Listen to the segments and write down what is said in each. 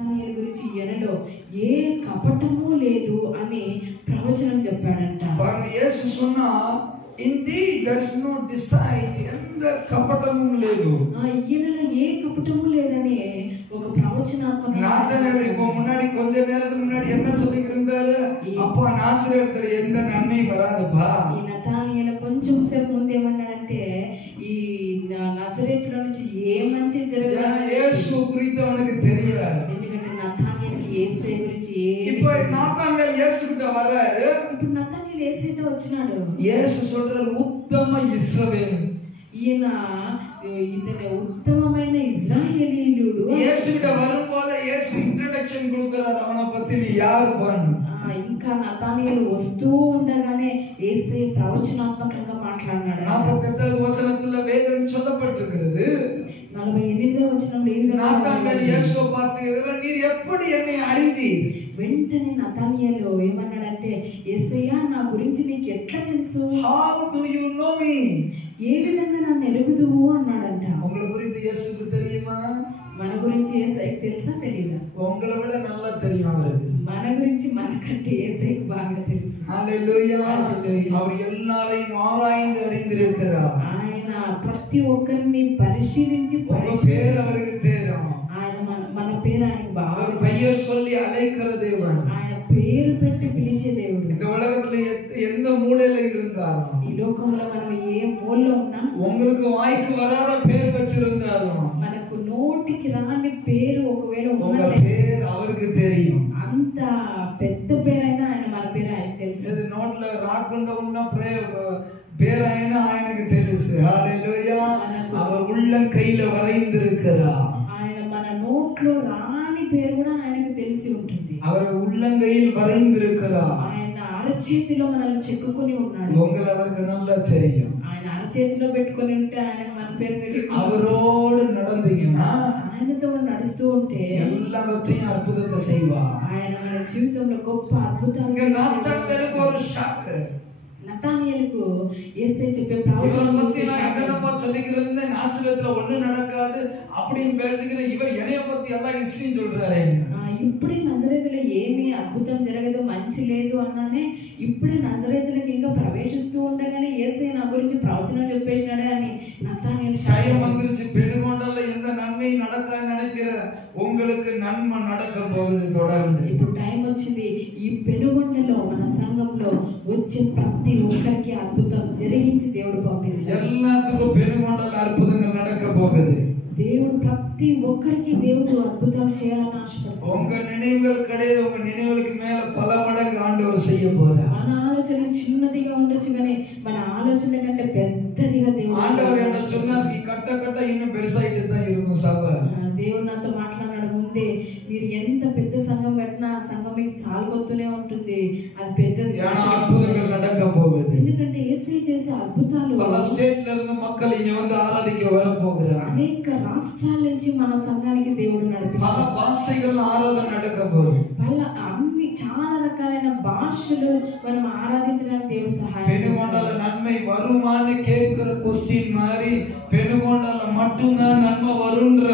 నతానియేలు గురించి ఈయనలో ఏ కపటము లేదు అని ప్రవచనం చెప్పాడంట. యేసు சொன்னா indeed there is no deceit, ఎంత కపటము లేదు. ఈయనలో ఏ కపటము లేదని ఒక ప్రవచనాత్మక நாதனேல இப்போ முன்னாடி கொஞ்ச நேரத்துக்கு முன்னாடி என்ன சொல்லிட்டு இருந்தாரு? அப்பா நாசரேத்துல எந்த நன்மை வராதுப்பா. ఈ నతానియేలు కొంచెం సేపు ముందు ఏమన్నాడంటే ఈ నజరేతులో నుంచి ఏ మంచి జరగదు. యేసు గురించి அவனுக்கு தெரியாது. ఎందుకంటే నతానియేలుకి యేసే గురించి இப்போ நாத்தானிయేல் యేసు கிட்ட வராரு. ఇప్పుడు నతానియేలు యేసుతో వచ్చినాడు. యేసు சொல்றாரு ఉత్తమ ఇశ్రాయేలు. ఇతనే ఉత్తమమైన ఇజ్రాయేలీయుడు. యేసు கிட்ட வரும்போது యేసు ఇంట్రడక్షన్ கொடுக்கிறார், அவனை பத்தி நீ யாரு பான்னு. ఇంకా నతానియేలు వస్తూ ఉండగానే యేసే ప్రవచనాత్మకంగా మాట్లాడినాడు. 48వ వచనத்துல వేదం சொல்லப்பட்டிருக்கிறது. 48వ వచనంలో ఈ విధంగా నాతానియేలు యేసు பார்த்து நீர் எப்படி என்னை அறிவீர்? వెంటనే నతానియేలు ఏమన్నాడంటే యేసయ్యా నా గురించి నీకు ఎట్లా తెలుసు? How do you know me? ఏ విధంగా నన్ను ఎరుగుదువు అన్నాడంట. உங்களை குறித்து இயேசுக்கு தெரியுமா? మన గురించి యేసయ్యకి తెలుసా తెలీదా? உங்களை விட நல்லா தெரியும் அவருக்கு. మన గురించి మనకంటే యేసయ్యకి బాగా తెలుసు. హల్లెలూయా. அவர் எல்லாரையும் ஆராய்ந்து அறிந்திருக்கிறார். ఆయన ప్రతి ఒక్కరిని పరిశీలించి పేరు அவருக்கு தெரியும். ఆయన మన పేరు ఆయనకు బాగా பெயர் சொல்லி அழைக்கிற தேவன். ఆయన పేరు పెట్టి పిలిచే దేవుడు. இந்த உலகத்துல எந்த மூலையில இருந்தாலும், ఈ లోకంలో మనం ఏ మూలలో ఉన్నా, உங்களுக்கு வாய்க்கு வராத பேர் வச்சிருந்தாலும், మనకు నోటికి రాని పేరు ఒకవేళ உங்க பேர் அவருக்கு தெரியும். అంత పెద్ద పేరైనా ఆయన మన పేరు ఆయనకు తెలుసు. ఇది నోట్ల రాకుండా ఉన్న పేరైనా ఆయనకు తెలుసు. హల్లెలూయా. அவர் உள்ளம் கையில வரைந்திருக்கிறார். ఆయన మన నోట్లో రాని పేరు కూడా ఆయనకు తెలిసి ఉంటుంది. அவர் உள்ளங்கையில் வரைந்திருக்கிறார். ఆయన అరచేతిలో మనల్ని చెక్కుకొని ఉన్నాడు. உங்களை அவருக்கு நல்லா தெரியும். ఆయన అరచేతిలో పెట్టుకొని ఉంటే ఆయన మన పేరు తెలియదు. அவரோடு நடந்தீங்கன்னா, ఆయనతో నడుస్తూ ఉంటే எல்லாவற்றையும் அற்புதத்தை செய்வார். ఆయన మన జీవితంలో గొప్ప అద్భుతాలు. நாத்தானியேலுக்கு ஒரு ஷாக். నతానియేలుకు యేసయ్య చెప్పే ప్రవచనం சொல்லிக்கிறேன், நாசரேத்துல ஒண்ணு நடக்காது அப்படின்னு பேசுகிற இவர் என்னைய பத்தி எல்லாம் ஹிஸ்டரி சொல்றாரு. ఇప్పుడే నజరేతులో ఏమీ అద్భుతం జరగదు, మంచి లేదు అన్నానే ఇప్పుడే నజరేతులకు ఇంకా ప్రవేశిస్తూ ఉండగానే యేసయ్య నా గురించి ప్రవచనం చెప్పేసినాడే అని నతానియేలు ஷாயம் வந்துருச்சு. பெருகொண்டல்ல எந்த நன்மை நடக்காது நினைக்கிற உங்களுக்கு நன்மை நடக்க போகுது தொடர்ந்து. ఇప్పుడు టైం వచ్చింది. ఈ పెనుగొండలో మన సంఘంలో వచ్చే ప్రతి ఒక్కరికి అద్భుతం జరిగించి దేవుడు పంపిస్తాడు. எல்லாத்துக்கும் பெருகொண்டல்ல அற்புதங்கள் நடக்க போகுது. దేవుడు ప్రతి ఒక్కరికి దేవుడు అద్భుతాలు చేయాలని ఆశపడతాడు. உங்க நினைவுகள் கிடையாது, உங்க நினைவுகளுக்கு மேல பல மடங்கு ఆండவர் செய்ய போறார். మన ఆలోచనలు చిన్నదిగా ఉండొచ్చు కానీ మన ఆలోచన కంటే పెద్దదిగా దేవుడు ఆండவர் என்ன சொன்னார்? நீ கட்ட கட்ட இன்னும் பெருசாயிட்டு தான் இருக்கும் சபை. దేవుడు నాతో మాట్లాడాడు ముందే, మీరు ఎంత పెద్ద సంఘం కట్టినా ఆ సంఘం మీకు చాలుకొస్తూనే ఉంటుంది, అది పెద్దది. అద్భుతங்கள் நடக்க போகுது. ఎందుకంటే యేసయ్య చేసే అద్భుతాలు பல ஸ்டேட்ல இருந்து மக்கள் இங்க வந்து ஆராதிக்க வர போகிறாங்க. అనేక రాష్ట్రాల నుంచి మన సంఘానికి దేవుడు నడిపిస్తాడు. பல பாஷைகள் ஆராதனை நடக்க போகுது. అన్ని చాలా రకాలైన భాషలు మనం ఆరాధించడానికి దేవుడు సహాయం చేస్తాడు. పెనుగొండల నన్மை வருமான்னு கேட்கிற क्वेश्चन மாதிரி పెనుగొండల மட்டும்தான் நன்மை வரும்ன்ற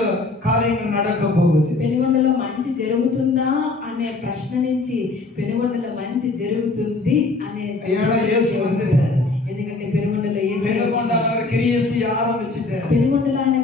కార్యங்கள் நடக்க போகுது. పెనుగొండలో మంచి జరుగుతుందా అనే ప్రశ్న నుంచి పెనుగొండలో మంచి జరుగుతుంది అనే యేసు வந்துட்டார். ఎందుకంటే పెనుగొండలో యేసు పెనుగొండల క్రియసి ఆరంభించారు. పెనుగొండలో ఆయన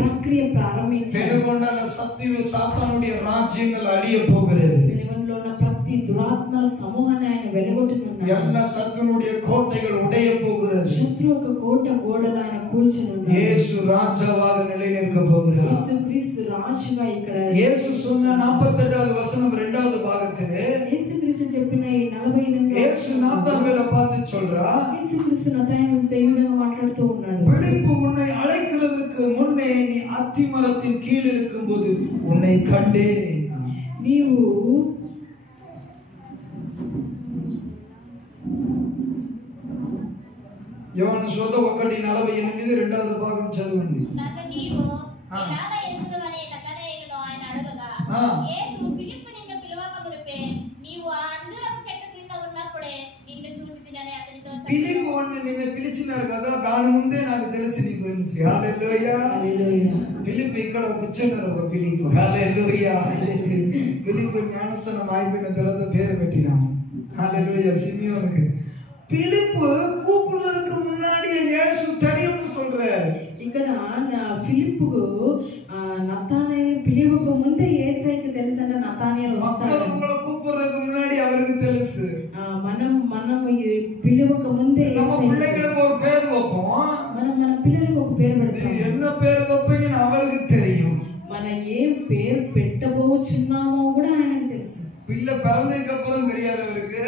ప్రక్రియ ప్రారంభించారు. పెనుగొండల సత్యము సాతానుడి రాజ్యங்கள் అழிయ పోகிறது. పెనుగొండలో ఉన్న ప్రతి దురాత్మల సమూహాన్ని ఆయన వెలగొట్టుతున్నాడు. எல்லா சத்துருடைய கோட்டைகள் உடைய போகிறது. శత్రు ఒక కోట గోడలు ఆయన కూల్చనున్నాడు. యేసు రాజావాக నిలనిల్క పోகிறார். యేసుక్రీస్తు రాజుగా ఇక్కడ యేసు சொன்ன 48వ వచనం రెండవ భాగத்திலே యేసుక్రీస్తు చెప్పిన ఈ 48 యేసు நாத்தானியேலை பார்த்து சொல்றா, యేసుక్రీస్తు నతానియేలుతో ఈ విధంగా మాట్లాడుతూ ఉన్నాడు. பிலிப்பு உன்னை அழைக்கிறதுக்கு முன்னே நீ அத்திமரத்தின் கீழ் இருக்கும்போது உன்னை கண்டேன். నీవు యోహాను సువార్త 1:48 రెండవ భాగం చదవండి. నీవు ఇలాగ ఎందుకని నతనయేలును ఆయన అడగగా, యేసు ఫిలిప్పు నిన్ను పిలవక మునుపే నీవు ఆ అంజూరపు చెట్టు కింద ఉన్నప్పుడే నిన్ను చూసితినని అతనితో చెప్పాడు. ఫిలిప్పు నిన్ను పిలిచినారు కదా, దాని ముందే నాకు తెలిసి నీ గురించి. హల్లెలూయా. ఫిలిప్ ఇక్కడ కూర్చున్నారు. ఒక ఫిలిప్. హల్లెలూయా. ఫిలిప్ జ్ఞానస్నానం అయిపోయిన తర్వాత పేరు పెట్టినాము. హల్లెలూయా. సిమియోనుக்கு. பிலிப் கூப்பிடுறதுக்கு முன்னாடி இயேசு தெரியும்னு சொல்றாரு. ఇక్కడ ఫిలిప్పుకు నతానియేలు పిలువక ముందే యేసయ్యకి తెలుసంట నతానియేలు వస్తాడు. మక్కలు కూப்பிடுறதுக்கு முன்னாடி அவருக்கு తెలుసు. మనం పిలువక ముందే நம்ம பிள்ளைகளுக்கு ஒரு பேர் வைப்போம். మన పిల్లలకు ఒక పేరు పెడతాం. என்ன பேர் வைப்பீங்கன்னு அவருக்கு தெரியும். మన ఏ పేరు పెట్టబోచున్నామో కూడా ఆయనకు తెలుసు. பிள்ளை பிறந்ததுக்கு அப்புறம் தெரியாது அவருக்கு.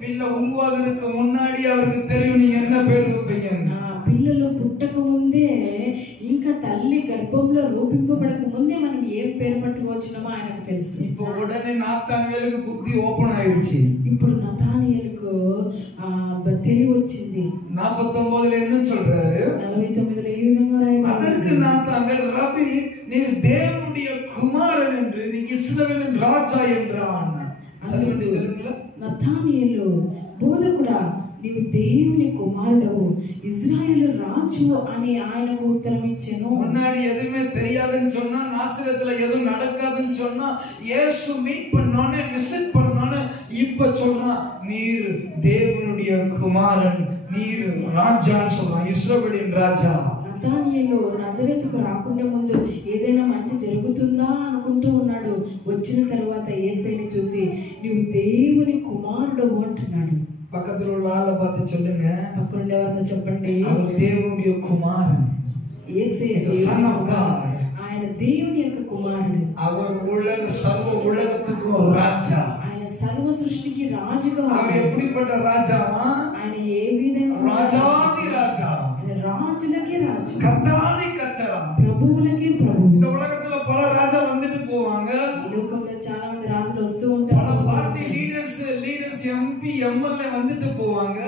பிள்ளை உருவாகிறதுக்கு முன்னாடி அவருக்கு தெரியும் நீங்க என்ன பேர் வைப்பீங்க. పిల్లలు పుట్టక ముందే ఇంకా తల్లి గర్భంలో రూపింపబడక ముందే మనం ఏ పేరు పట్టుకోవచ్చున్నామో ఆయనకు తెలుసు. இப்போ உடனே நாத்தானியேலுக்கு புத்தி ஓபன் ஆயிருச்சு. ఇప్పుడు నతానియేలుకు తెలివి వచ్చింది. 49ல என்ன சொல்றாரு? 49లో ఈ విధంగా రాయబడింది. அதற்கு நாத்தானியேல் ரபி நீர் தேவனுடைய குமாரன் என்று நீ இஸ்ரவேலின் ராஜா என்றான். చదవండి తెలుగులో. నతానియేలు బోధకుడా నీవు దేవుని కుమారుడవు ఇశ్రాయేలు రాజు అని ఆయనకు ఉత్తరం ఇచ్చెను. முன்னாடி எதுவுமே தெரியாதுன்னு சொன்னா, நாசரேத்துல எதுவும் நடக்காதுன்னு சொன்னா, இயேசு மீட் பண்ணோனே விசிட் பண்ணோனே இப்ப சொல்றான் நீர் தேவனுடைய குமாரன், நீர் ராஜான்னு சொல்றான். இஸ்ரவேலின் ராஜா. నతానియేలు నజరేతుకు రాకుండా ముందు ఏదైనా మంచి జరుగుతుందా అనుకుంటూ ఉన్నాడు. వచ్చిన తర్వాత యేసయ్యని చూసి నీవు దేవుని కుమారుడు అంటున్నాడు. பக்கத்துல உள்ள ஆளை பார்த்து சொல்லுங்க, పక్కన ఎవరితో చెప్పండి, அவர் தேவனுடைய குமாரன். ఆయన దేవుని యొక్క కుమారుడు. அவர் உலக சர்வ உலகத்துக்கு ராஜா. ఆయన సర్వ సృష్టికి రాజుగా. அவர் எப்படிப்பட்ட ராஜாவா? ఆయన ఏ విధంగా ராஜாதி ராஜா. ఆయన రాజులకే రాజు, கர்த்தாதி கர்த்தரா, ప్రభువులకే ప్రభు. இந்த உலகத்துல பல ராஜா வந்துட்டு போவாங்க. ఈ లోకంలో చాలా మంది రాజులు వస్తూ ఉంటారు. பல பார்ட்டி லீடர்ஸ் எம்பி எம்எல்ஏ வந்துட்டு போவாங்க.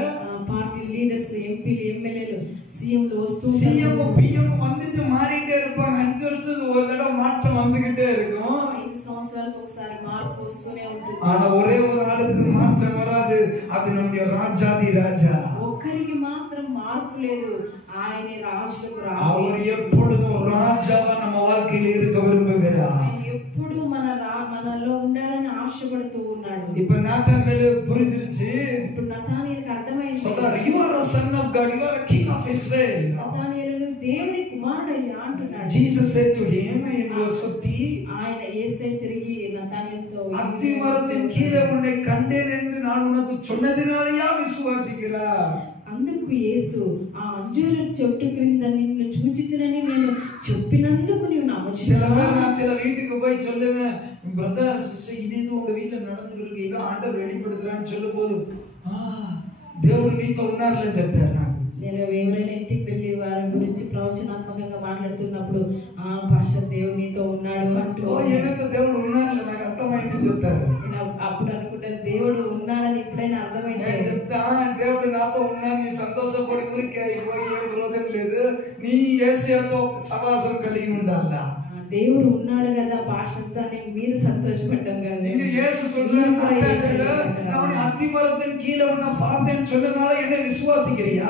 పార్టీ లీడర్స్, ఎంపీలు, ఎమ్మెల్యేలు, సీఎంలు వస్తూ சிஎம் பிஎம் வந்துட்டு மாறிட்டே இருப்பாங்க. 5 வருஷத்துக்கு ஒரு தடவை மாற்றம் வந்துகிட்டே இருக்கும். 5 సంవత్సరాలకు ఒకసారి మార్పు వస్తూనే ఉంటుంది. ஆனா ஒரே ஒரு ஆளுக்கு மாற்றம் வராது. அது நம்முடைய ராஜாதி ராஜா. ఒక్కరికి మాత్రం మార్పు లేదు. ఆయనే రాజులకు రాజు. அவர் எப்பொழுதும் ராஜாவா நம்ம வாழ்க்கையில இருக்க விரும்புகிறார். ఆయన ఎప్పుడు మనలో ఉండాలని ఆశపడుతూ ఉన్నాడు. இப்ப நாத்தானியேலு புரிஞ்சிருச்சு. ఇప్పుడు నతానియేలుకు అర్థమైంది. சொல்றாரு, you are a son of God, you are a king of Israel. Nathanael దేవుని కుమారుడయ్యా అంటున్నాడు. Jesus said to him in verse 50, ఆయన యేసయ్య తిరిగి నతానియేలుతో அத்திமரத்தின் கீழே உன்னை கண்டேன் என்று நான் உனக்கு சொன்னதினாலேயா விசுவாசிக்கிறாய்? అందుకు యేసు ఆ అంజూర చెట్టు క్రింద నిన్ను చూచితినని నేను చెప్పినందుకు నీవు నమ్ముచున్నావా? நான் சில வீட்டுக்கு போய் சொல்லுவேன், பிரதர் சிஸ்டர் இது உங்க வீட்டுல நடந்துருக்கு, இதை ஆண்டவர் வெளிப்படுத்துறான்னு சொல்லும் போது దేవుడు నీతో ఉన్నారని చెప్తారు. నేను ఎవరైనా ఇంటికి వెళ్ళి వారి గురించి ప్రవచనాత్మకంగా మాట్లాడుతున్నప్పుడు పాస్టర్ దేవుడు నీతో ఉన్నాడు అంటూ எனக்கு దేవుడు ఉన్నారని నాకు అర్థమైంది చెప్తారు. అప్పుడు అనుకుంటాను దేవుడు ఉన్నాడని ఎప్పుడైనా అర్థమైంది చెప్తా, దేవుడు నాతో ఉన్నాడు, నీ సంతోషపడి ఊరికే అయిపోయి ఏం రోజులు లేదు, నీ యేసయ్యతో సహవాసం కలిగి ఉండాలా. దేవుడు ఉన్నాడు కదా పాస్టర్తో అని మీరు సంతోషపడ్డాం కదా. இங்க இயேசு சொல்றாரு, நான் அத்திமரத்தின் கீழே உன்னை பார்த்தேன்னு சொன்னதால என்ன விசுவாசிக்கிறியா?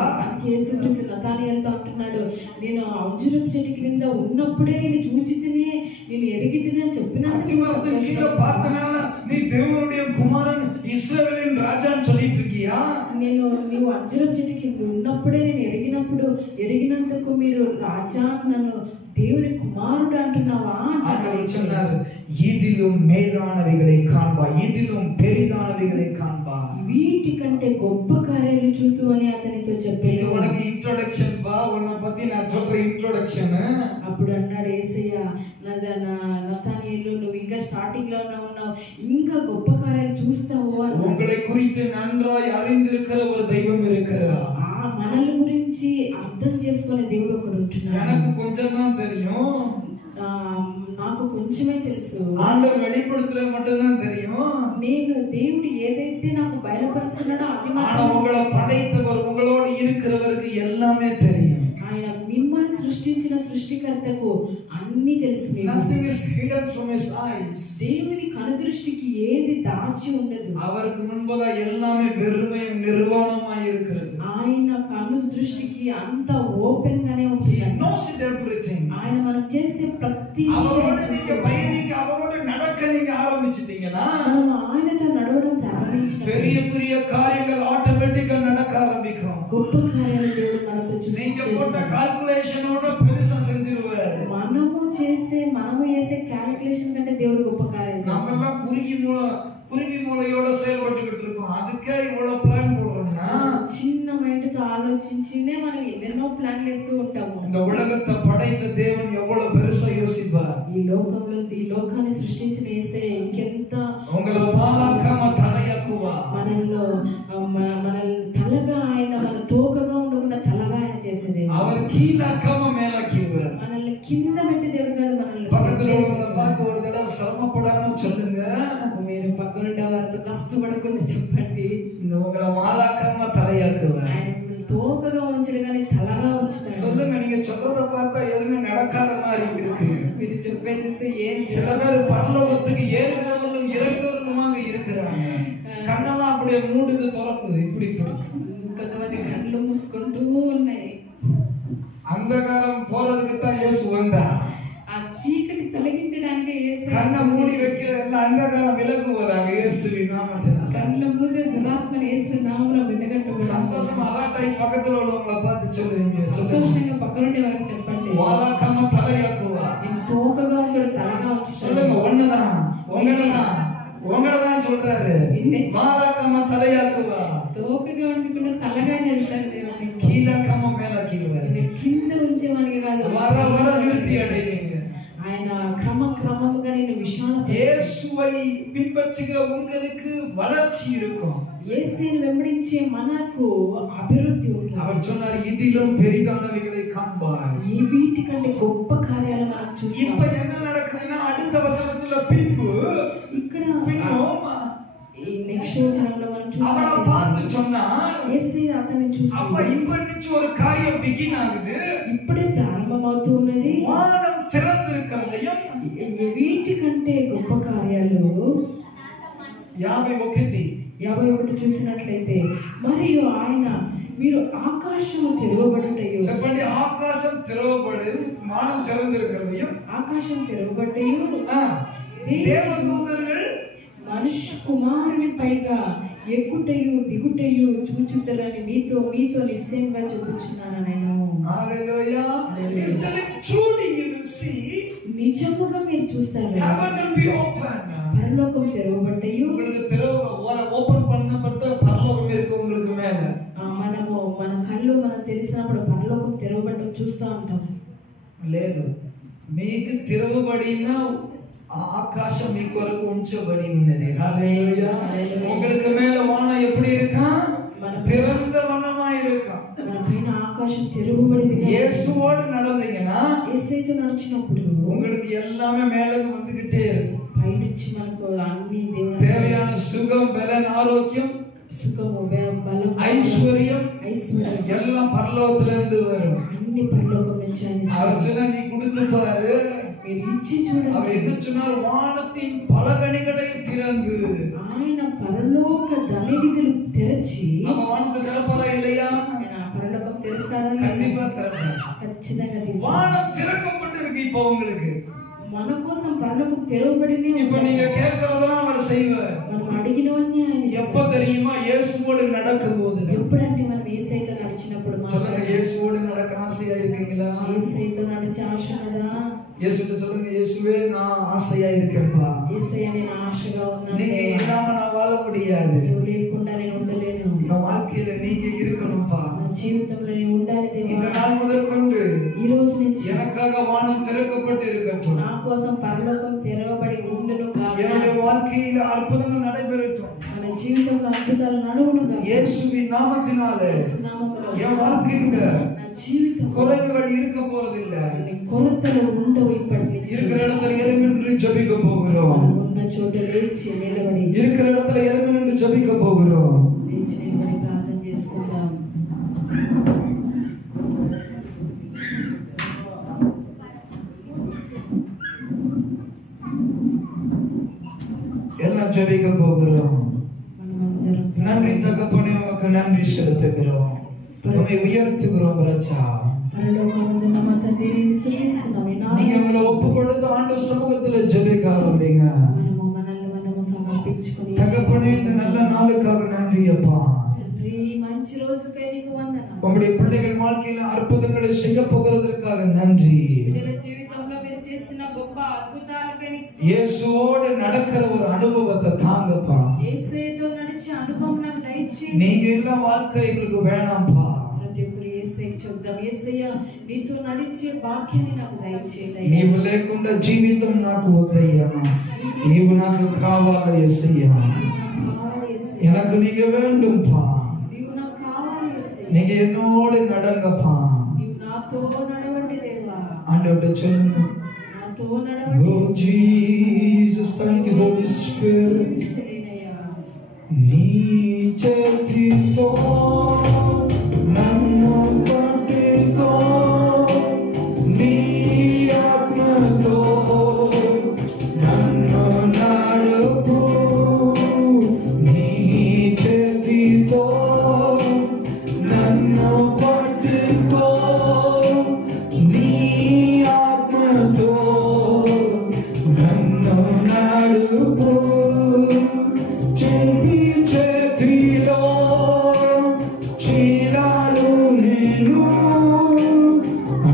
యేసు క్రీస్తు నతానియేలుతో అంటున్నాడు, నేను అంజూరపు చెట్టు క్రింద ఉన్నప్పుడే నేను చూచితిని, నేను ఎరిగితిని అని చెప్పిన அத்திமரத்தின் கீழே பார்த்தனால நீ தேவனுடைய குமாரன் இஸ்ரவேலின் ராஜான்னு சொல்லிட்டு இருக்கியா? నీవు అంజూరపు చెట్టు కింద ఉన్నప్పుడే నేను ఎరిగినందుకు మీరు రాజా నన్ను దేవుని కుమారుడు అంటున్నావా? ஆண்டவர் சொன்னார், இதிலும் மேலானவைகளை காண்பா, இதிலும் பெரிதானவைகளை காண்பா. వీటి కంటే గొప్ప కార్యాలు చూతు అని అతనితో చెప్పాడు. இது உனக்கு இன்ட்ரோடக்ஷன் பா, உன்னை பத்தி நான் சொல்ற இன்ட்ரோடக்ஷன். అప్పుడు అన్నాడు యేసయ్య, నతానియేలు నువ్వు ఇంకా స్టార్టింగ్ లోనే ఉన్నావు, ఇంకా గొప్ప కార్యాలు చూస్తావు. உங்களை குறித்து நன்றாய் அறிந்திருக்கிற ஒரு தெய்வம் இருக்கிறார். మనల గురించి అర్థం చేసుకునే దేవుడు ఒకడు ఉంటున్నాడు. எனக்கு கொஞ்சம் தான் தெரியும், నాకు కొంచెమే తెలుసు. ஆண்டவர் வெளிப்படுத்துறது மட்டும் தான் தெரியும். నేను దేవుడు ఏదైతే నాకు బయలుపరుస్తున్నాడో అది ஆனா உங்களை படைத்தவர், உங்களோடு இருக்கிறவருக்கு எல்லாமே தெரியும். ఆయన మిమ్మల్ని సృష్టి సృష్టించిన సృష్టికర్తకు అన్ని తెలుసు. Nothing is hidden from his eyes. దేవుని కనుదృష్టికి ఏది దాచి ఉండదు. அவருக்கு முன்பதா எல்லாமே வெறுமையும் நிர்வாணமாய் இருக்கிறது. ఆయన కనుదృష్టికి అంత ఓపెన్ గానే ఉంటుంది. He knows it everything. ఆయన మనం చేసే ప్రతి அவரோட நீங்க பயணிக்க அவரோட நடக்க நீங்க ஆரம்பிச்சிட்டீங்கன்னா మనం ఆయనతో నడవడం ప్రారంభించిన பெரிய பெரிய காரியங்கள் ஆட்டோமேட்டிக்கா நடக்க ஆரம்பிக்கும். గొప్ప కార్యాలు దేవుడు మనతో చూసి நீங்க போட்ட கால்குலேஷனோட பெருசா செஞ்சிருவாரு. మనము చేసే క్యాలిక్యులేషన్ కంటే దేవుడు గొప్ప కార్యాలు చేస్తాడు. நம்மெல்லாம் குருவி மூளையோட செயல்பட்டுக்கிட்டு இருக்கோம். அதுக்கே இவ்வளவு பிளான் போடுறோம்னா చిన్న మైండ్ తో ఆలోచించినే మనం ఎన్నెన్నో ప్లాన్లు వేస్తూ ఉంటాము. இந்த உலகத்தை படைத்த தேவன் எவ்வளவு பெருசா யோசிப்பார். ఈ లోకాన్ని సృష్టించిన యేసయ్య ఇంకెంత உங்களை மாலாக்காம தலையாக்குவா. మనల్ని తలగా ఆయన మన తోకగా ఉండకుండా తలగా ఆయన చేసేది. அவர் கீழாக்காம மேலாக்கிடுவார். మనల్ని కింద పెట్టి దేవుడు కాదు మనల్ని பக்கத்துல உள்ளவங்களை பார்த்து ஒரு தடவை சிரமப்படாம சொல்லுங்க. మీరు పక్కన ఉండే వారితో కష్టపడకుండా చెప్పండి. உங்களை மாலாக்காம தலையாக்குவார். ఆయన తోకగా ఉంచడు కానీ తలగా ఉంచుతాడు. சொல்லுங்க. நீங்க சொல்றத பார்த்தா எதுவுமே நடக்காத மாதிரி இருக்கு. మీరు చెప్పేది ఏం சில பேர் பரலோகத்துக்கு ஏறுகிறவர்களும் இறங்குறவர்களுமாக இருக்கிறாங்க. கண்ணெல்லாம் அப்படியே மூடுது திறக்குது. இப்படி కొంతమంది కళ్ళు మూసుకుంటూ ఉన్నాయి. అంధకారం పోறதுக்கு தான் இயேசு வந்தார். ఆ చీకటి తొలగించడానికి యేసు கண்ணை மூடி வைக்கிற எல்லா அந்தகாரம் விலகுவதாக இயேசுவின் நாமத்தினால. కళ్ళు మూసే దురాత్మని యేసు నామములో వెనగట్టుకోండి. சந்தோஷமா அலர்ட்டாயி பக்கத்துல உள்ளவங்களை பார்த்து சொல்லுவீங்க. సంతోషంగా పక్కన ఉండే వారికి చెప్పండి. வாலாக்காம தலையாக்குவா. నేను తోకగా ఉంచడు తలగా ఉంచుతాడు. சொல்லுங்க. ஒண்ணுதான் உங்களதான் சொல்றாரு. வாலாக்காம தலையாக்குவா. తోకగా ఉండకుండా తలగా చేస్తాడు దేవుని. கீழாக்காம மேலாக்கிடுவார். కింద ఉంచేవానికి కాదు. வர விருத்தி அடைவீங்க. ఆయన క్రమముగా నేను విశాల இயேசுவை பின்பற்றுகிற உங்களுக்கு வளர்ச்சி இருக்கும். యేసుని వెంబడించే మనకు అభివృద్ధి ఉంటుంది. அவர் சொன்னார் இதிலும் பெரிதானவைகளை காண்பார். ఈ వీటి కంటే గొప్ప కార్యాలు మనం చూస్తాం. இப்ப என்ன நடக்குதுன்னா அடுத்த వచనத்துல பின்பு ఇక్కడ பின்னும் ఈ నెక్స్ట్ వచనంలో మనం அவனை చూస్తాం. பார்த்து சொன்னார். యేసు అతన్ని చూసి அப்ப இப்ப నుంచి ஒரு காரியம் பிகின் ஆகுது. ఇప్పుడే ప్రారంభమవుతూ ఉన్నది. வானம் திறந்திருக்கிறதையும் వీటి కంటే గొప్ప కార్యాలు 51 చూసినట్లయితే మరియు ఆయన మీరు ఆకాశము తెరవబడుటయు చెప్పండి. ఆకాశం తెరవబడి వానం திறந்திருக்கிறதையும் ఆకాశం తెరవబడుటయు దేవదూతలు మనుష్య కుమారుని పైగా ఎక్కుటయు దిగుటయు చూచుతారని మీతో నిశ్చయంగా చెప్పుచున్నాను నేను. హల్లెలూయా. Truly you will see. నిజముగా మీరు చూస్తారు. Heaven will be open. పరలోకం తెరవబట్టయు உங்களுக்கு ఓపెన్ பண்ணப்பட்ட పరలోకం இருக்கு உங்களுக்கு மேல. మనము మన కళ్ళు మనం తెలిసినప్పుడు పరలోకం తెరవబడటం చూస్తూ ఉంటాం. లేదు. మీకు తెరవబడిన ఆకాశం మీ కొరకు ఉంచబడి ఉన్నది. హల్లెలూయా. உங்களுக்கு மேல வானம் எப்படி இருக்கா? திறந்த வண்ணமா இருக்கா. మన పైన ఆకాశం తెరవబడింది. இயேசுவோடு நடந்தீங்கன்னா యేసుతో నడిచినప్పుడు உங்களுக்கு எல்லாமே மேல இருந்து வந்துகிட்டே இருக்கும். పైనుంచి మనకు అన్ని దేవుని தேவையான சுகம், பலன், ஆரோக்கியம், సుఖము, బలం, ஐஸ்வர்யம் எல்லாம் பரலோகத்துல இருந்து வரும். అన్ని పరలోకం నుంచి ఆయన அவர் சொன்னா நீ கொடுத்து பாரு. మీరు ఇచ్చి చూడండి. அவர் என்ன சொன்னார்? வானத்தின் பலகணிகளை திறந்து. ఆయన పరలోక దళితులు తెరచి நம்ம வானத்தை திறப்பாரா இல்லையா? పరలోకం తెరుస్తారా? கண்டிப்பா திறப்பார். ఖచ్చితంగా வானம் திறக்கப்பட்டிருக்கு. இப்போ உங்களுக்கு మన కోసం పరలోకం తెరవబడింది. இப்ப நீங்க கேட்கறதெல்லாம் அவர் செய்வார். మనం అడిగినవన్నీ ఆయన எப்ப தெரியுமா? இயேசுவோடு நடக்கும்போது. ఎప్పుడంటే మనం యేసయ్యతో నడిచినప్పుడు. சொல்லுங்க. இயேசுவோடு நடக்க ஆசையா இருக்கீங்களா? యేసయ్యతో నడిచే ఆశ కదా? இயேசுட்ட சொல்லுங்க. இயேசுவே நான் ஆசையா இருக்கேன்ப்பா. యేసయ్య నేను ఆశగా ఉన్నాను. நீங்க இல்லாம நான் வாழ முடியாது. నీవు లేకుండా నేను ఉండలేను. என் வாழ்க்கையில நீங்க இருக்கணும்ப்பா. నా జీవితంలో నేను ఉండాలి దేవా. இந்த நாள் முதற்கொண்டு ఈ రోజు నుంచి எனக்காக வானம் திறக்கப்பட்டு இருக்கட்டும். నా కోసం పరలోకం తెరవబడి ఉండును గాక. என்னுடைய வாழ்க்கையில அற்புதங்கள் நடைபெறட்டும். మన జీవితంలో అద్భుతాలు నడువును గాక. இயேசுவின் நாமத்தினாலே என் வாழ்க்கையில నా జీవితం குறைவுகள் இருக்க போறதில்லை. కొరతలు ఉండవు. ఇప్పటి నుంచి இருக்கிற இடத்துல எழும்பி நின்று ஜெபிக்க போகிறோம். ఉన్న చోట లేచి నిలబడి இருக்கிற இடத்துல எழும்பி நின்று ஜெபிக்க போகிறோம். లేచి నిలబడి ప్రార్థన చేసుకుందాం. ஜெபிக்க போகிறோம். మనమందరం நன்றி தகப்பனே, உமக்கு நன்றி செலுத்துகிறோம். உம்மை உயர்த்துகிறோம் ராஜா. పరలోకమందున్న మా తండ్రి నిన్ను స్తుతిస్తున్నాం. ఈ నామం நீங்க உங்களை ஒப்பு கொடுத்து ஆண்டு சமூகத்துல ஜெபிக்க ஆரம்பிங்க. మనము సమర్పించుకొని தகப்பனே, இந்த நல்ல நாளுக்காக நன்றி அப்பா. తండ్రి ఈ మంచి రోజుకై నీకు వందనాలు. உங்களுடைய பிள்ளைகள் வாழ்க்கையில அற்புதங்களை செய்ய போகிறதற்காக நன்றி. బిడ్డల జీవితంలో మీరు చేసిన గొప్ప అద్భుతాలకై నీకు స్తుతి. இயேசுவோடு நடக்கிற ஒரு அனுபவத்தை தாங்கப்பா. యేసుతో నడిచే అనుభవం నాకు దయచేయండి. நீங்க இல்ல வாழ்க்கை எங்களுக்கு வேணாம்ப்பா. ప్రతి ఒక్కరు యేసయ్యకి చెప్దాం, యేసయ్య నీతో నడిచే వాక్యాన్ని నాకు దయచేయండి. నీవు లేకుండా జీవితం నాకు వద్దయ్యా. నీవు నాకు కావాలి యేసయ్యా. எனக்கு நீங்க வேண்டும்பா. నీవు నాకు కావాలి యేసయ్య. நீங்க என்னோடு நடங்கப்பா. నీవు నాతో నడవండి దేవా. ஆண்டவர்ட்ட சொல்லுங்க. నాతో నడవండి. Oh Jesus, thank you Holy Spirit. నీ చేతితో నన్ను పట్టుకో, నీ ఆత్మతో నన్ను నడుపు. నీ చేతితో నన్ను పట్టుకో, నీ ఆత్మతో నన్ను నడుపు. చెవి చేతిలో చీలాలు నేను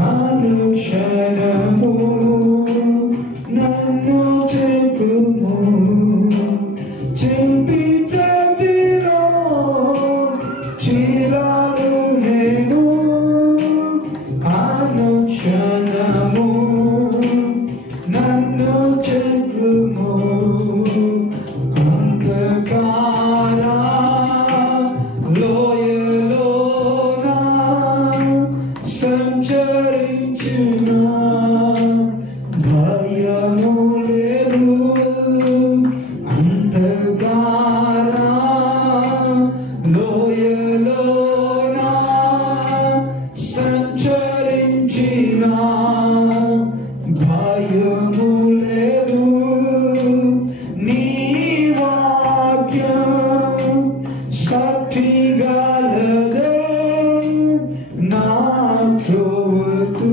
అనుక్షణము నన్ను చెక్కుము. చెవి చేతిలో చీలాలు నేను అనుక్షణము నన్ను చెక్కుము. అంధకార లోయలోన సంచరించిన భయము లేదు. అంధకార లోయలోన సంచరించిన భయము లేదు. నీ వాక్యం సాక్షిగలదే నా త్రోవకు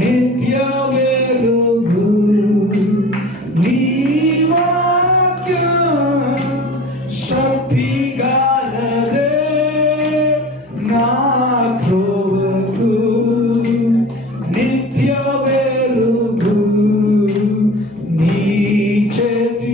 నిత్య వెలుగు. నీ వాక్యం సాక్షిగలదే నా త్రోవకు నిత్య వెలుగు. నీ చేతి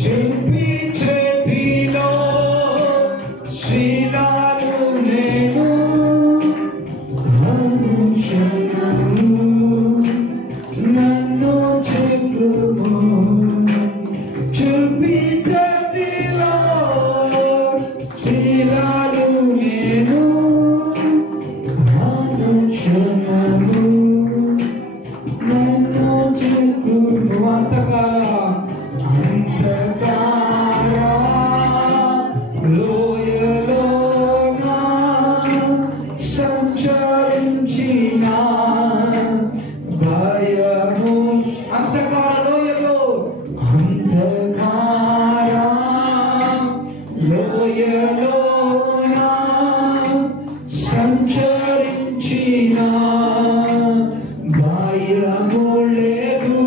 చెంపి చేతిలో శీలాలు నేను అనుక్షణము నన్ను చెక్కుము. చెంపి చేతిలో శీలాలు నేను అనుక్షణము నన్ను చెక్కుము. అంతకాల లోయలోన సంచరించిన భయము. అంతకాల లోయలో అంతకాల లోయలోన సంచరించిన భయము లేదు.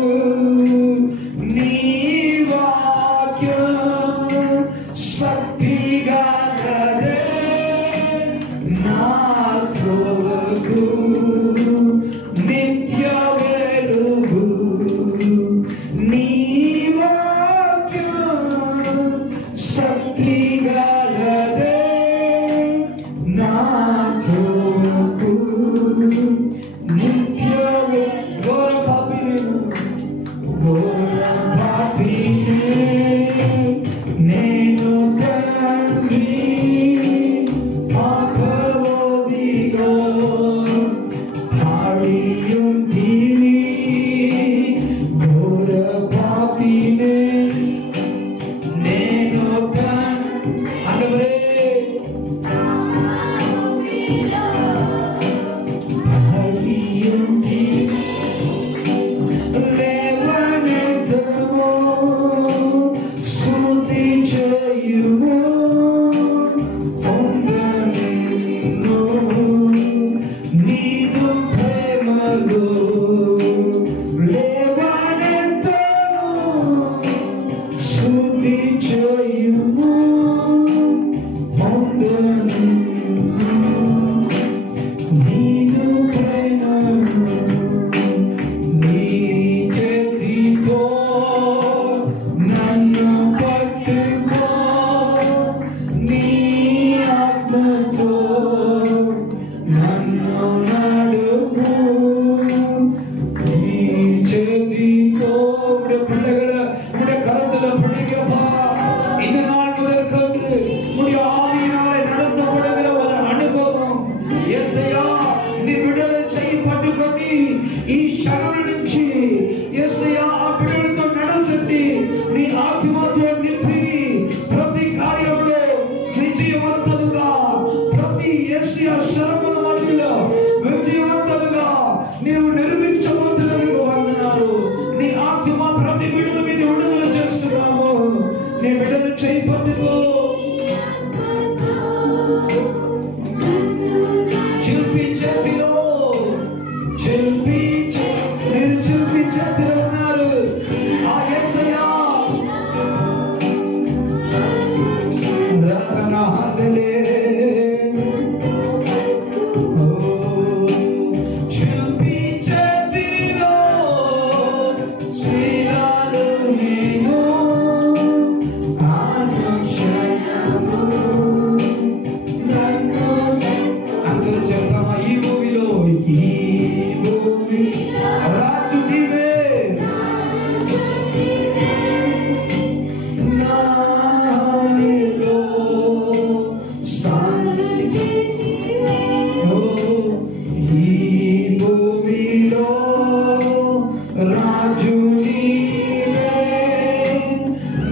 రాజు నీవే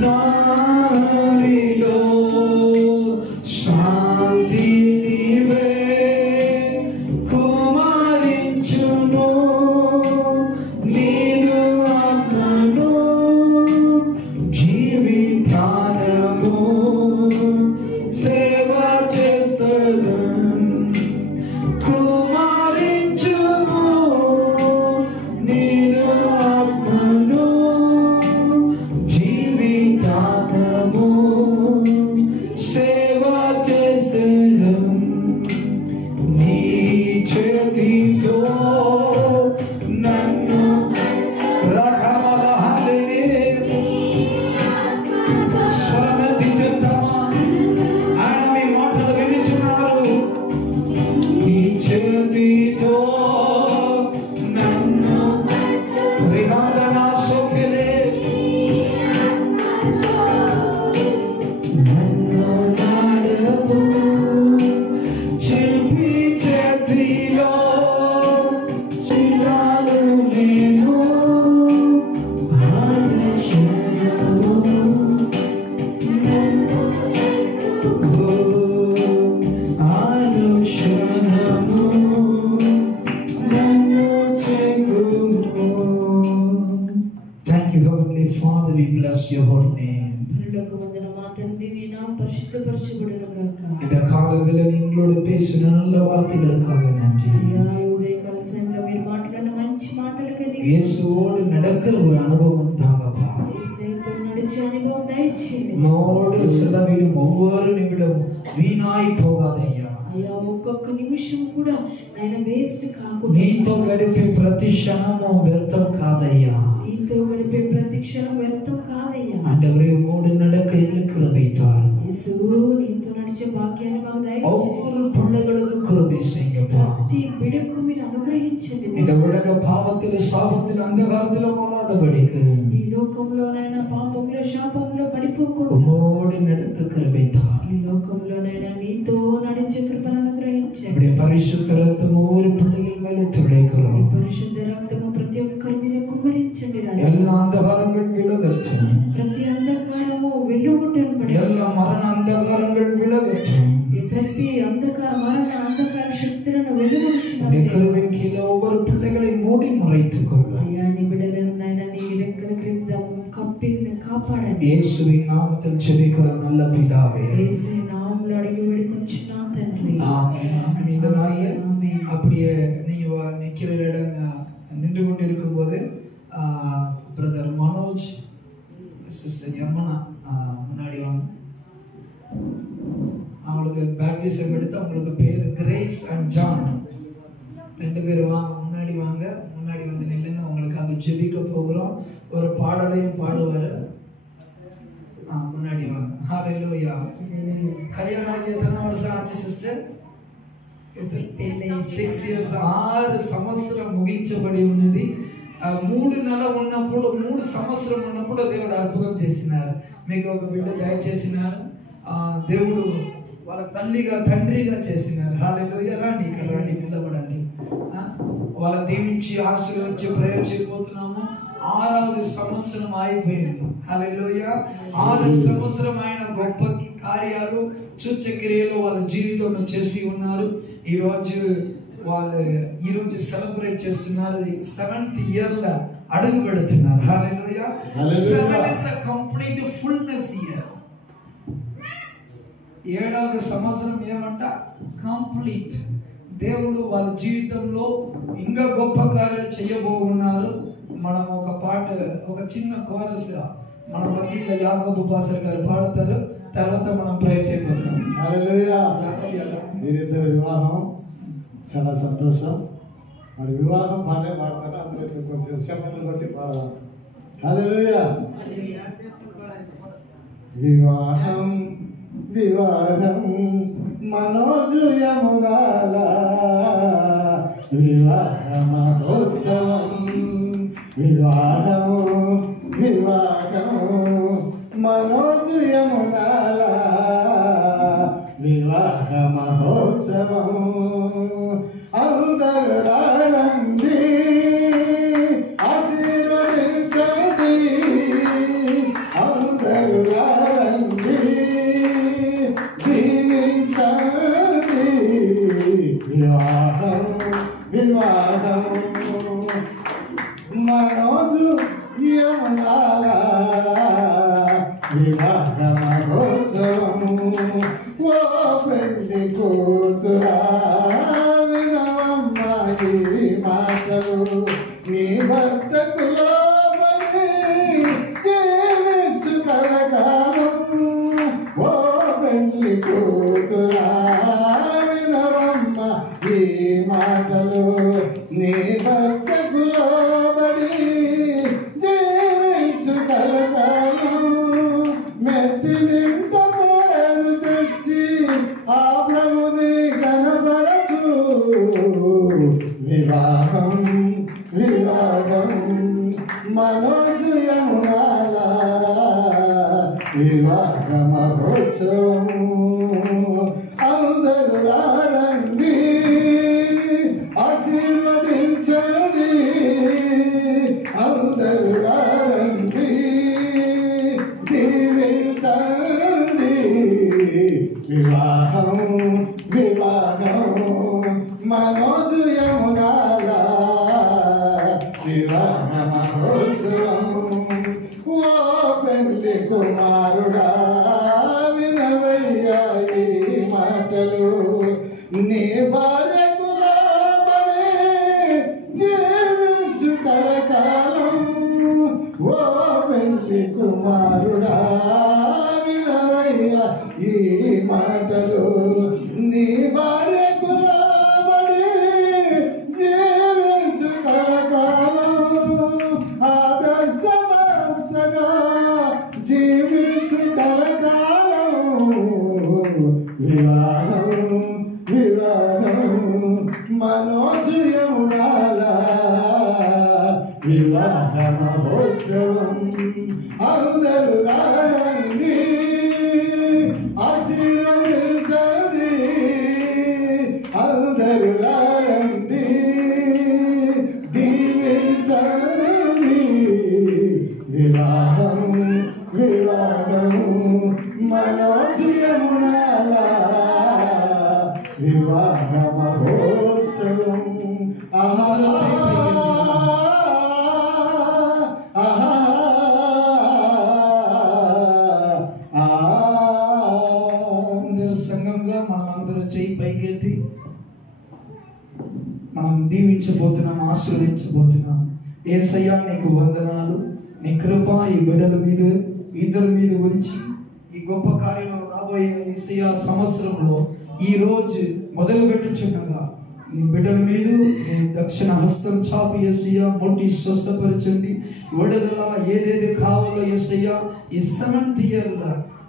నారిలో శాంతి నీవే కుమారించును నీదు ఆత్మను జీవితానము సేవ చేస్తను కుమారించుము నీదు ఆత్మను జీవితానము సేవ చేసెను నీ చేతితో నన్ను రకమలహలే స్వరమెత్తి చెప్తామా ఆయన మీ మాటలు వినిచున్నారు నీ చేతితో నన్ను రిహాలన సోకెలే నన్ను నాడపు చిల్పి చేతిలో శిలాలు నేను ఆదర్శనము ఆదర్శనము నన్ను చెక్కుము. Thank you, Heavenly Father. We bless your holy name. பரலோகமந்தன మా తండ్రి నీ నామం పరిశుద్ధపరచబడును గాక. இந்த காலவேளை நீங்களோடு பேசின நல்ல வார்த்தைகளுக்காக நன்றி. అయ్యా, ఈ ఉదయకాల సమయంలో మీరు మాట్లాడిన మంచి మాటలకై నీకు இயேசுவோடு நடக்கிற ஒரு அனுபவம் தாங்கப்பா. యేసుతో నడిచే అనుభవం దయచేయండి. உம்மோடு செலவிடும் ஒவ்வொரு நிமிடம் வீணாய் போகாதయ్యా. అయ్యా, ఒక్కొక్క నిమిషం కూడా నేను వేస్ట్ కాకుండా నీతో గడిపే ప్రతి క్షణము వ్యర్థం కాదయ్యా. నీతో గడిపే ప్రతి క్షణం వ్యర్థం కాదయ్యా. ஆண்டவரே உம்மோடு நடக்க எங்களுக்கு கிருபை தாரும். యేసు నీతో నడిచే భాగ్యాన్ని మాకు దయచేయండి. ஒவ்வொரு பிள்ளைகளுக்கு கிருபை செய்யுங்கப்பா. ప్రతి బిడ్డకు మీరు అనుగ్రహించండి. இந்த உலக பாவத்தில் சாபத்தில் அந்தகாரத்தில் போகாதபடிக்கு ఈ లోకంలోనైనా పాపంలో శాపంలో పడిపోకుండా உம்மோடு நடக்க கிருபை தாரும். ఈ లోకంలోనైనా నీతో నడిచే కృపను అనుగ్రహించండి. இப்படி பரிசுத்த ரத்தம் ஒவ்வொரு பிள்ளைகள் மேலே ఈ துளைக்கிறோம். పరిశుద్ధ రక్తము ప్రతి ఒక్కరి మీద కుమ్మరించండి రాజా. எல்லா அந்தகாரங்கள் விலகற்றும். ప్రతి అంధకారము వెలుగుటను పడి எல்லா மரண அந்தகாரங்கள் விலகற்றும். ఈ ప్రతి అంధకార మరణ అంధకార శక్తులను వెలుగుచున్న கிருபின் கீழே ஒவ்வொரு பிள்ளைகளை மூடி மறைத்துக் கொள்ளும். అయ్యా, నీ బిడ్డలను నాయన నీ రెక్కల క్రింద కప్పి కాపాడండి. இயேசுவின் நாமத்தில் ஜெபிக்கிற நல்ல பிதாவே. యేసు నామములో అడిగి వేడుకొంచున్నాం తండ్రి. ஆமென். ஆமென். இந்த நாளில் ఆమేన్. அப்படியே நீங்க நிக்கிற இடம் நின்று கொண்டு இருக்கும்போது பிரதர் மனோஜ் சிஸ்டர் யமுனா முன்னாடி வாங்க. அவங்களுக்கு பேப்டிசம் எடுத்து அவங்களுக்கு பேர் கிரேஸ் அண்ட் ஜான். ரெண்டு பேரும் வாங்க, முன்னாடி வாங்க. முன்னாடி வந்து நில்லுங்க. அவங்களுக்கு அது ஜெபிக்க போகிறோம். ஒரு பாடலையும் பாடுவார். முன்னாடி வாங்க. ஹalleluya. கல்யாணம் ஆகி எத்தனை வருஷம் ஆச்சு சிஸ்டர்? 6 years. 6 సంవత్సరం ముగించబడి ఉన్నది. 3 నెలలు ఉన్నప్పుడు 3 సంవత్సరం ఉన్నప్పుడు దేవుడు అద్భుతం చేసినారు. మీకు ఒక బిడ్డ దయచేసినారు. దేవుడు వాళ్ళ తల్లిగా తండ్రిగా చేసినారు. హల్లెలూయా. రండి, ఇక్కడ రండి, నిలబడండి. వాళ్ళ దీవించి ఆశీర్వదించి ప్రయోజనపోతున్నాము. 6వ సంవత్సరం అయిపోయింది. హల్లెలూయా. 6 సంవత్సరం అయిన గొప్ప కార్యాలు సూచక్రియలు వాళ్ళ జీవితంలో చేసి ఉన్నారు. ఈరోజు సెలబ్రేట్ చేస్తున్నారు. 7th year అడుగు పెడుతున్నారు. హల్లెలూయా. 7 is a complete fullness year. 7వ సంవత్సరం ఏమంట? కంప్లీట్. దేవుడు వాళ్ళ జీవితంలో ఇంకా గొప్ప కార్యాలు చేయబోతున్నారు. మనం ఒక పాట, ఒక చిన్న కోరస్ మన మధ్యలో యాకోబు పాస్టర్ గారు పాడతారు. తర్వాత మనం ప్రేయర్ చేయబోతున్నాం. హల్లెలూయా. మీరిద్దరు వివాహం చాలా సంతోషం. మరి వివాహం పాడే పాడతారా? అందులో కొంచెం చెప్పలు కొట్టి పాడదాం. హల్లెలూయా. వివాహం వివాహం మనోజు యమునాల వివాహ మహోత్సవం. వివాహము వివాహము మనోజు యమునాల వివాహ మహోత్సవం. అందరూ రండి ఆశీర్వాద వివాహము మనోజు యమునాల వివాహ మహోత్సవము ఓ పెళ్లి కూతురా వినవమ్మాయి మాటలు నీ భర్తకు లోబడి జీవించు కలకాలం ఓ పెళ్లి కూతురా వినవమ్మ ఈ మాటలు నీ భర్తకు లోబడి జీవించు కలకాలం మెట్టి నింట పేరు తెచ్చి ఆ ప్రభుని కనబడచు వివాహం వివాహం మనోజు యమునాల వివాహ మహోత్సవం అందరూ రండి ఆశీర్వదించండి అందరూ రండి దీవించండి వివాహం వివాహం మనోజు యమునాల వివాహ మహోత్సవం ఓ పెళ్లి కుమారుడా వినవయ్యా ఈ మాటలు నీ భార్యకు లోబడి జీవించు కలకాలం ఓ పెళ్లి కుమారుడా వినవయ్యా ఈ మాటలు నీ భార్యకు లోబడి జీవించు కలకాలం ఆదర్శవంతంగా జీవించు కలకాలం వివాహం వివాహం మనోజు యమునాల వివాహ మహోత్సవం అందరూ రండి ఆశీర్వదించండి అందరూ రండి దీవించండి వివాహం వివాహం మనోజు యమునాల వివాహ మహోత్సవం సంఘంగా మనం అందరూ చేయి పైకెత్తి మనం దీవించబోతున్నాం, ఆశీర్వదించబోతున్నాం. యేసయ్యా నీకు వందనాలు. నీ కృప ఈ బిడ్డల మీద ఇద్దరి మీద ఉంచి ఈ గొప్ప కార్యం రాబోయే యేసయ్యా సంవత్సరంలో ఈ రోజు మొదలు పెట్టుచున్నగా నీ బిడ్డల మీద నీ దక్షిణ హస్తం చాపి యేసయ్యా ముట్టి స్వస్థపరచండి. విడుదల ఏదేది కావాలో యేసయ్యా ఈ 7th year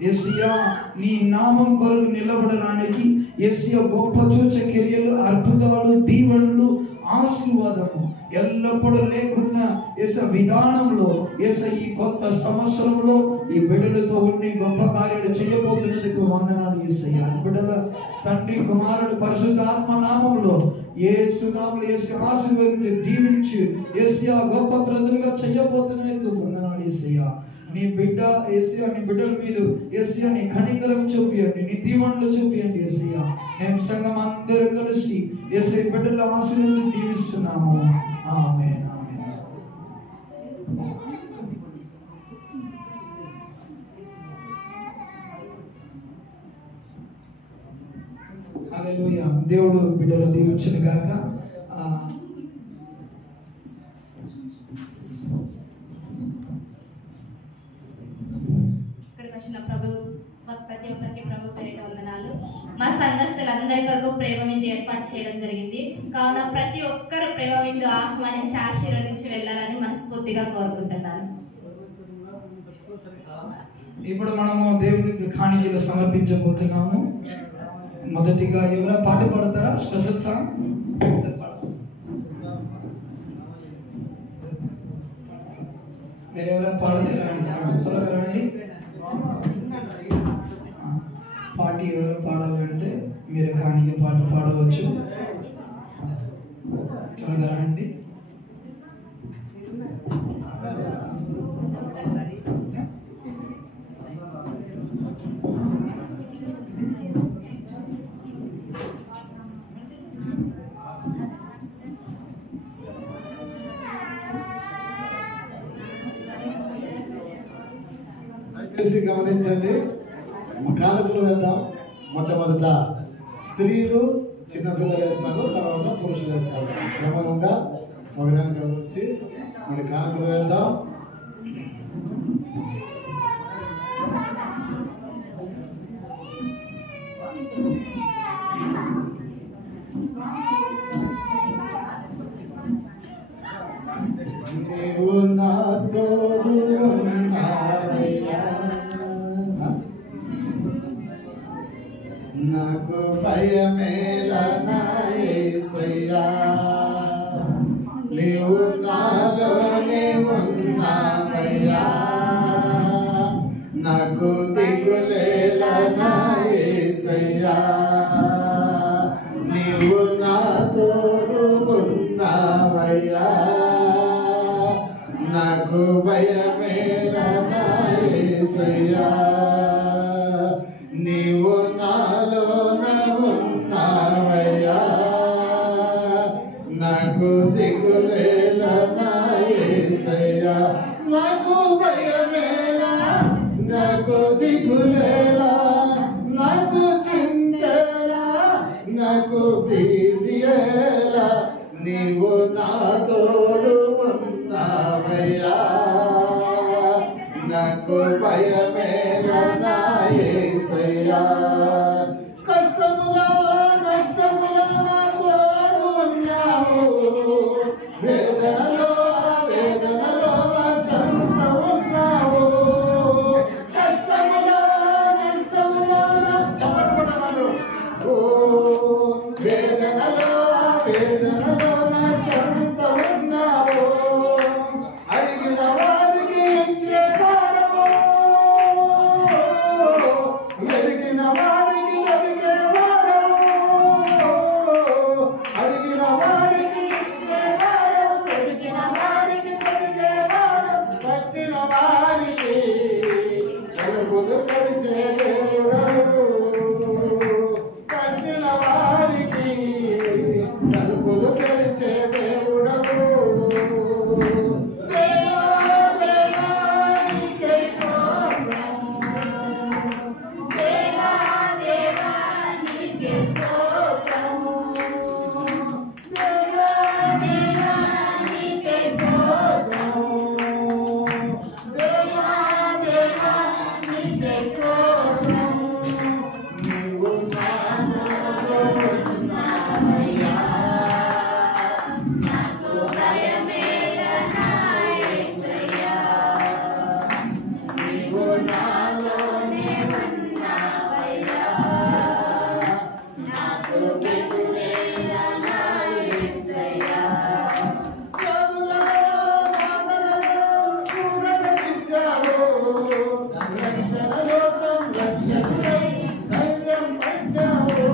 యేసయ్యా నీ నామం కొరకు నిలబడడానికి యేసయ్యా గొప్ప సూచక్రియలు, అద్భుతాలు, దీవెనలు, ఆశీర్వాదము ఎల్లప్పుడూ లేకున్న విధానంలో ఈ కొత్త సంవత్సరంలో ఈ బిడ్డలతో ఉండి గొప్ప కార్యాలు చేయబోతున్నందుకు వందనాలు యేసయ్యా. బిడ్డల తండ్రి కుమారుడు పరిశుద్ధాత్మ నామంలో యేసు నామములో ఆశీర్వదించి దీవించి యేసయ్యా గొప్ప ప్రజలుగా చేయబోతున్నందుకు వందనాలు యేసయ్యా. నీ బిడ్డ యేసయ్యా నీ బిడ్డల మీద యేసయ్యా నీ కనికరం చూపియండి, నీ దీవెనలు చూపియండి యేసయ్యా. నేను సంఘం అందరూ కలిసి యేసయ్య బిడ్డల ఆశీర్వాదం దీవిస్తున్నాము. ఆమేన్ ఆమేన్. హల్లెలూయా. దేవుడు బిడ్డలు దీవించును గాక. ప్రతి ఒక్కరికి ప్రభు పేరిట వందనాలు. మా సంఘస్థులందరి కొరకు ప్రేమ విందు ఏర్పాటు చేయడం జరిగింది. కావున ప్రతి ఒక్కరు ప్రేమ విందు ఆహ్వానించి ఆశీర్వదించి వెళ్ళాలని మనస్ఫూర్తిగా కోరుకుంటున్నాను. ఇప్పుడు మనము దేవునికి కాணிకలు సమర్పించబోతున్నాము. మొదటిగా ఎవరైనా పాట పాడతారా? స్పెషల్ సాంగ్ ఎవరైనా పాడితే త్వరగా రండి. పాట ఎవరు పాడాలంటే మీరు కాணிక పాట పాడవచ్చు. త్వరగా రండి. చేసి గమనించండి. కానుకలు వేద్దాం. మొట్టమొదట స్త్రీలు చిన్నపిల్లలు వేస్తారు, తర్వాత పురుషులు వేస్తారు. క్రమంగా మగడానికి వచ్చి మరి కానుకలు వేద్దాం. నీవు నా తోడు ఉన్నావయ్యా, నాకు భయమేలా నా యేసయ్యా. నీవు నాలోనే ఉన్నావయ్యా, నాకు దిగులేలా నా యేసయ్యా. నీవు నా తోడు ఉన్నావయ్యా, నాకు భయమేలా నా యేసయ్యా. నీవు నాలోన ఉన్నావయ్యా, నాకు దిగులేలా నా యేసయ్యా. నాకు భయమేలా, నాకు దిగులేలా, నాకు చింతేలా, నాకు భీతియేలా. నీవు నా తోడు ఉన్నావయ్యా, నాకు భయమేలా నా యేసయ్యా. కష్టములో నష్టములో నాకు తోడు ఉన్నావు, వేదనలో వేదనలో నా చెంత ఉన్నావు. కష్టములో నష్టములో నా చెప్పబడమను, వేదనలో వేదనలో నా చెంత ఉన్నావు. అడిగిన వారికి ఇచ్చే వాడవు, వెలిగిన వారికి వెలిగే వాడవు. అడిగిన వారికి ఇచ్చే వాడవు, వెలిగిన వారికి వెలిగే వాడవు. కట్టిన వారికి తలుపులు తెరిచే దేవుడవు, కట్టిన వారికి తలుపులు తెరిచే దేవుడవు. దేవా దేవా నీకే స్తోత్రం, దేవా దేవా నీకే స్తోత్రం, దేవా దేవా నీకే స్తోత్రం, దేవా దేవా నీకే స్తోత్రం. నీవు నాలో ఉన్నావయ్యా, నాకు భయమేలా నా యేసయ్యా. నీవు నాలోనే ఉన్నావయ్యా, నాకు దిగులేలా నా యేసయ్యా. శ్రమలలో బాధలలో ఊరటనిచ్చావు, రక్షణలో సంరక్షకుడై ధైర్యం పంచావు.